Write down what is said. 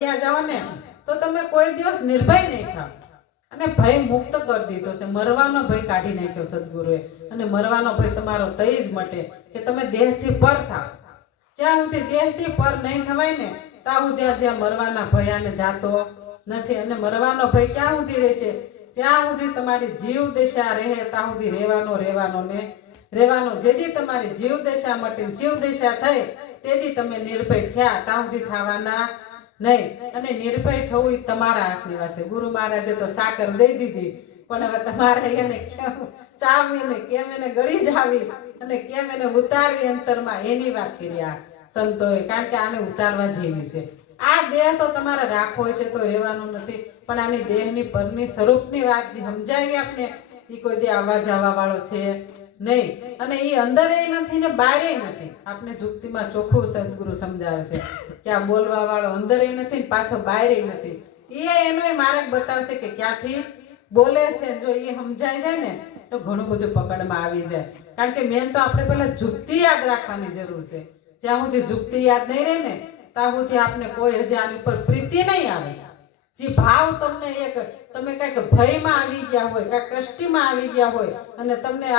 ત્યાં જાઓ ને તો તમે કોઈ દિવસ નિર્ભય નહીં થાવ અને ભય મુક્ત કરી દીધો છે. મરવાનો ભય કાઢી નાખ્યો સદગુરુએ અને મરવાનો ભય તમારો તઈ જ મટે કે તમે દેહથી પર થાવ. જ્યાં સુધી દેહથી પર નહીં થવાય ને ત્યાં સુધી જ્યાં મરવાના ભયાને જાતો નથી. અને મરવાનો ભય ક્યાં સુધી રહેશે? જ્યાં સુધી તમારી જીવ દશા રહે ત્યાં સુધી રહેવાનો. જેથી તમારી જીવ દશા મટી શિવ દશા થઈ તેથી તમે નિર્ભય થયા, ત્યાં સુધી થવાના નહીં. અને નિર્ભય થવું એ તમારા હાથની વાત છે. ગુરુ મહારાજે તો સાકર દઈ દીધી, પણ હવે તમારે એને કેમ ચાવીને કેમ એને ગળી જાવી અને કેમ એને ઉતારવી અંતરમાં એની વાત કરી આ સંતોએ. કારણ કે આને ઉતારવા જેવી છે. આ દેહ તો તમારે રાખવો છે તો રહેવાનું નથી, પણ આની દેહની પરની સ્વરૂપની વાત જે સમજાવી આપને એ કોઈ દે આવવા જવા વાળો છે નહીં. અને એ અંદર એ નથી ને બહારે નથી. આપણે જુક્તિમાં ચોખ્ખું સદગુરુ સમજાવે છે કે આ બોલવા વાળો અંદર એ નથી ને પાછો બહારે નથી. એનો માર્ગ બતાવશે કે ક્યાંથી બોલે છે. જો એ સમજાઈ જાય ને તો ઘણું બધું પકડમાં આવી જાય. કારણ કે મેન તો આપણે પેલા જુક્તિ યાદ રાખવાની જરૂર છે. જ્યાં સુધી જુક્તિ યાદ નહીં રહે ને ત્યાં સુધી આપણે કોઈ હજી આની પર પ્રીતિ નહીં આવે. જે ભાવ તમને તમે કઈક ભયમાં આવી ગયા હોય, કઈક કષ્ટીમાં આવી ગયા હોય અને તમને